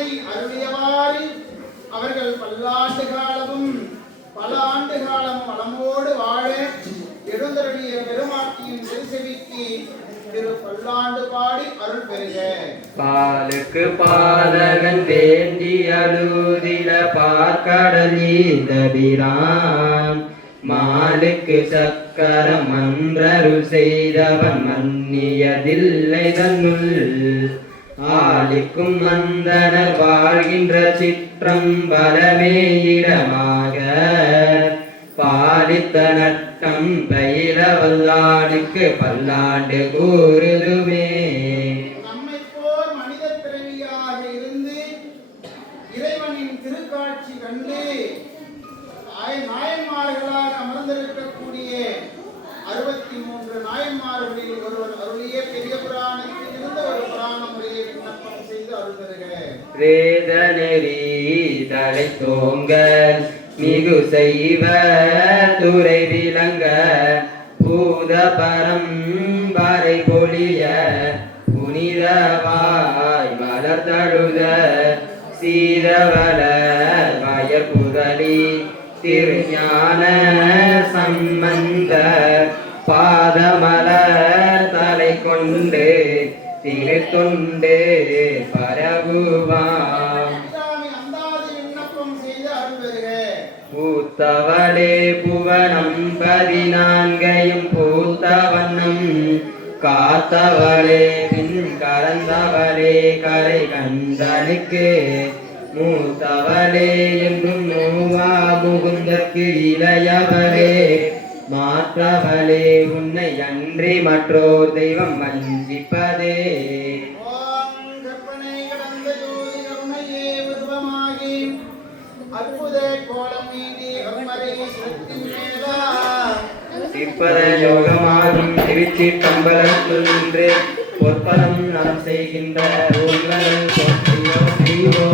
அன்னை அருளியவாறு அவர்கள் பல்லாண்டு காலமும் பல ஆண்டு காலம் வளமோடு வாழ எழுந்தருளிய பெருமாட்டியின் செவிக்கு திரு பல்லாண்டு பாடி அருள் பெறுக. பாலுக்கு பாலகன் வேண்டி அழுதிட பார்க்கடல் ஈந்தபிரான் மாலுக்கு சக்கரம் மன்றருள் செய்தவன் மன்னியதில்லை தன்னுள் ஆலிக்கும் மந்தனர் வாழ்கின்ற சிற்றம்பலமே இடமாக பாலித்த நட்டம் பயில வல்லானுக்கு பல்லாண்டு கூறுதுமே. நம்மை போர் மனித பிறவியாக இருந்து இறைவனின் திருக்காட்சி கண்டு நாயன்மார்களாக அமர்ந்திருக்கக்கூடிய 63 நாயன்மார்களில் ஒருவர் அருளிய பெரிய புராணத்தில் இருந்த ஒரு புராண முறையை விண்ணப்பம் செய்து அருள்தருக. வேதநெறி தலை தோங்க மிகு செய்வ துறை விளங்க பூத பரம்பரை பொழிய புனிதவாய் மலர்தழுத சீதவள வயற்புதலி திருஞான சம்பந்த பாதமலர் தலை கொண்டு திருத்தொண்டு பரவுவான் பூத்தவளே புவனம் 14 பூத்தவண்ணம் காத்தவளே பின் கலந்தவளே கரை கந்தனுக்கு மூத்தவளே என்றும் நோவா முகுந்தற்கு இளையவளே மாற்றவளே உன்னை அன்றி மற்றோர் தெய்வம் வஞ்சிப்பதே. சிற்பத யோகமாகும் திருச்சிற்றம்பலத்துள் நின்று பொற்பலம் நலம் செய்கின்ற உங்கள் போற்றியோ தீவோ.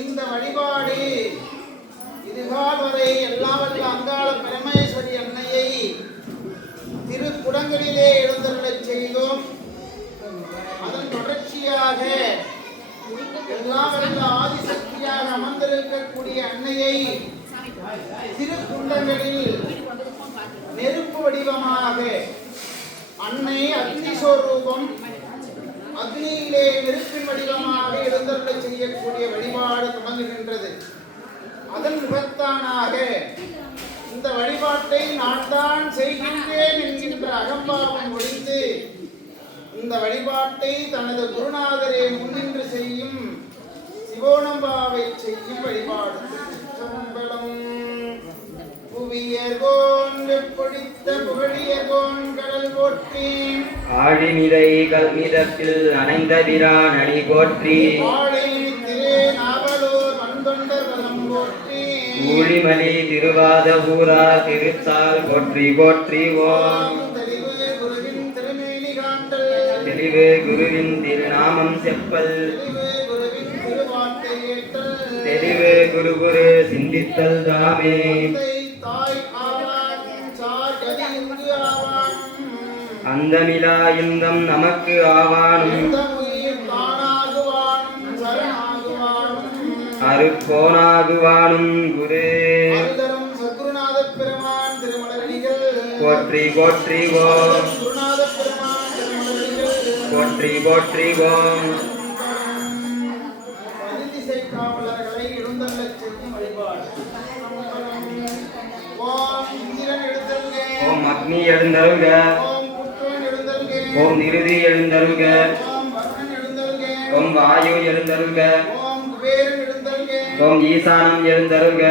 இந்த வழிபாடு இதுகால் வரை எல்லாம் வல்ல அங்காள பரமேஸ்வரி அன்னையை திருக்குடங்களிலே எழுந்தருளச் செய்தோம். அதன் தொடர்ச்சியாக எல்லாம் வல்ல ஆதிசக்தியாக அமர்ந்திருக்கக்கூடிய அன்னையை திருக்குண்டங்களில் நெருப்பு வடிவமாக அன்னை அக்னி சொரூபம் அக்னியிலே நெருப்பின் வடிவமாக எழுந்தருளச் செய்யக்கூடிய வழிபாடு தொடங்குகின்றது. அதன் முகத்தானாக இந்த வழிபாட்டை நான் தான் செய்கின்றேன் என்கின்ற அகம்பாவம் ஒழித்து இந்த வழிபாட்டை தனது குருநாதரை முன்னின்று செய்யும் சிவோனம்பாவை செய்யும் வழிபாடு. சம்பளம் ஆழிமிதை கல்மிதத்தில் அணைந்த பிரான் அடி போற்றி ஊழிமணி திருவாத ஊரா திருத்தால் போற்றி போற்றி ஓம். தெளிவு குருவின் திருநாமம் செப்பல் தெளிவு குரு குரு சிந்தித்தல் தாமே. அந்தமிலா இந்தம் நமக்கு ஆவானும் அருக்கோனாகுவானும் குரு போற்றி போற்றி ஓம் போற்றி போற்றி ஓம். ஓம் அக்னி எழுந்தருக ஓம் நிருதி எழுந்தருக ஓம் வாயு எழுந்தருக ஓம் ஈசானம் எழுந்தருக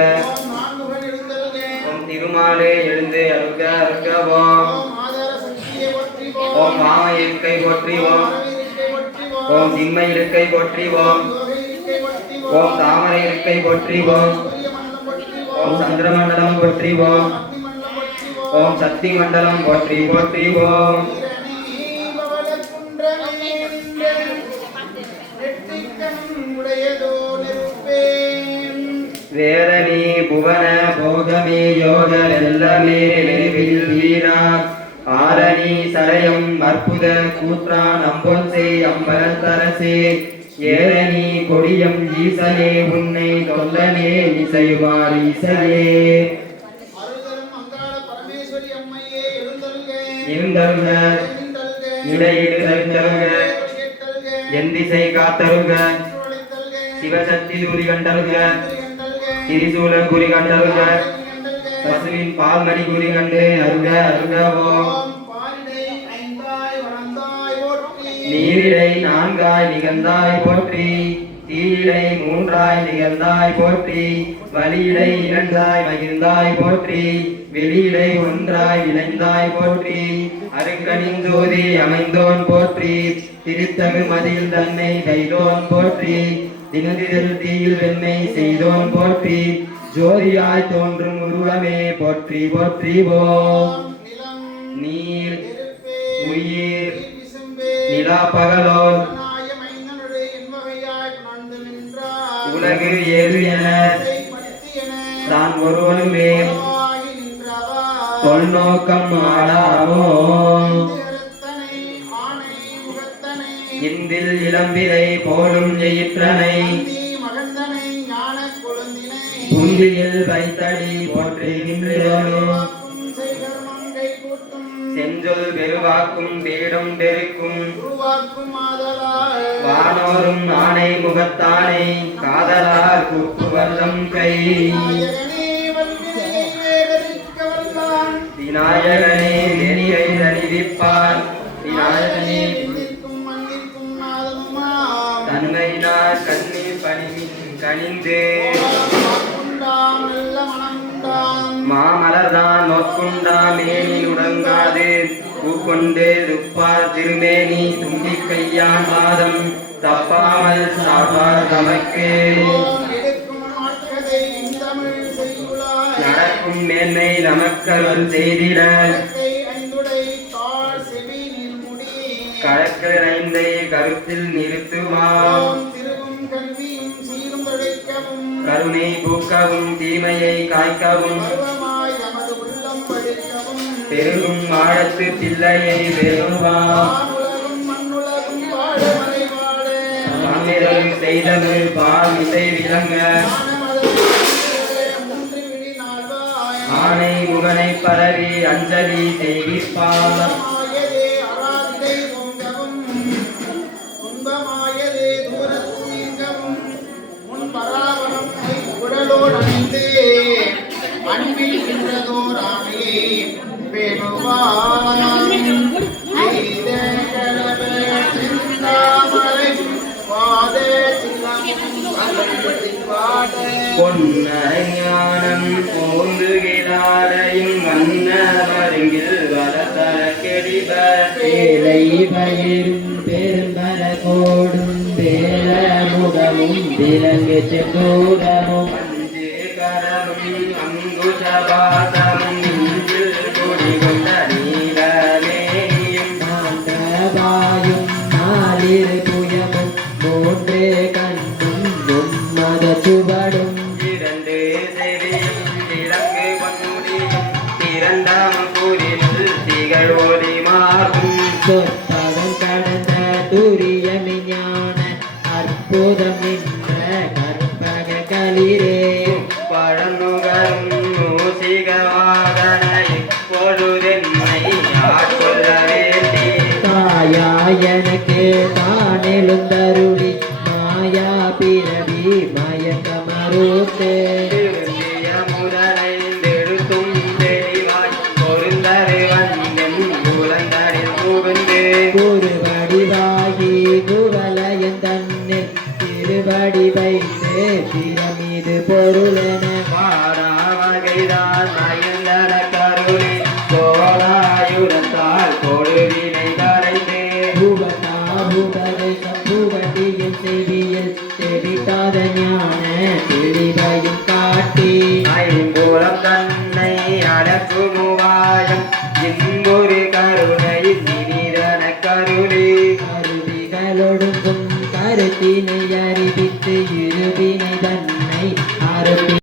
ஓம் திருமாலே எழுந்து அருக அருக ஓம் ஓம் மாம இருக்கை போற்றி ஓம் ஓம் திண்மை இருக்கை போற்றிவோம். ஓம் தாமரை இருக்கை போற்றிவோம். ஓம் சந்திரமண்டலம் போற்றிவோம். ஓம் சக்தி மண்டலம் போற்றி போற்றிவோம். வேரணி புவன போகமே யோக வெல்லமே வீரா ஆரணி சரயம் அற்புத கூற்றா நம்பொன்சே அம்பரத்தரசே ஏரணி கொடியம் ஈசனே உன்னை தொல்லனே இசைவார் இசையே இருந்தருக இடையிடு தருக என் திசை காத்தருக சிவசக்தி தூரி கண்டருக திரிசூல குறி கண்டருக பசுவின் பால்மணி குறி கண்டு அருக அருகவோம். நீரிடை நான்காய் நிகழ்ந்தாய் போற்றி தீயிடை மூன்றாய் நிகழ்ந்தாய் போற்றி வலியிடை இரண்டாய் மகிழ்ந்தாய் போற்றி வெளியிடை ஒன்றாய் விளைந்தாய் போற்றி அருக்கணின் ஜோதி அமைந்தோன் போற்றி திருத்தகு மதியில் தன்னை கைதோன் போற்றி தினதில் தீயில் வெண்ணை செய்தோன் போற்றி ஜோதியாய் தோன்றும் உருவமே போற்றி போற்றிவோம். நீர் உயிர் நிலா பகலோன் உலகு ஏது என தான் ஒருவனுமே தொல்நோக்கம் ஆடாமோ இந்தில் இளம்பிரை போலும் எயிற்றனை புந்தியில் வைத்தடி போற்றுகின்றோனோ செஞ்சொல் பெருவாக்கும் பேடும் பெருக்கும் வானோரும் ஆணை முகத்தானை காதலார் கூப்புவல்லம் கை விநாயகனே நெறியை அறிவிப்பார் விநாயகனே தன்மையினார் கண்ணீர் பணிவின் கனிந்து மாமலர்தான் நோக்குண்டா மேனில் உடங்காது பூக்கொண்டு துப்பார் திருமேனி தும்பி கையான் பாதம் தப்பாமல் சாப்பார் தமக்கு நடக்கும் மேன்மை நமக்கருள் செய்திட கழக்கல் ஐந்தை கருத்தில் நிறுத்துவாம் கருணை பூக்கவும் தீமையை காய்க்கவும் பெருகும் ஆழத்து பிள்ளையை பெறுவாம் செய்தது பால் இசை விளங்க ஆணை முகனை பரவி அஞ்சலி செய்விப்பார் அன்பில் கின்றதோர் ஆணையை பொன்னஞானம் ஓங்குகிறாரையும் வண்ணமருங்கில் வரதர கெடிப ஏழை பயிரும் பெரும்பர கோடும் வேல முகமும் விலங்கு செந்தூரமும் கரமும் அங்குசபாசமும் நெஞ்சில் குடிகொண்ட நீலமேனியும் மாண்டவாயும் நாளிரு புயமும் மூன்றே கண்ணும் மும்மத சுவடும் இரண்டு செவியும் இலங்கு பொன்முடியும் திரண்டாம் கூறினுள் திகழ் ஒளி மாறும் சொற்பதம் கடந்த துரியமி ஞான அற்புதம் நின்ற கற்பக களிரே பழநுகரும் மூசிகவாகன இப்பொழுதென்னை ஆட்கொள்ள வேண்டி தாயா எனக்கு தான் எழுந்தருளி மாயா பிறவி மயக்க மறுத்தே திருந்திய முதலைந்தெழுத்தும் தெளிவாய் பொருந்தரு வந்தென் புலந்தரில் புகுந்து ஒரு வடிவாகி குவலயன் தன்னில் திருவடி வைத்து திறமீது பொருளென வாராவகைதான் மயந்தன கருணை கோலாயுரத்தால் பொழுவினை கரைந்து பூவதாபுதரை சம்பூ வினையறிய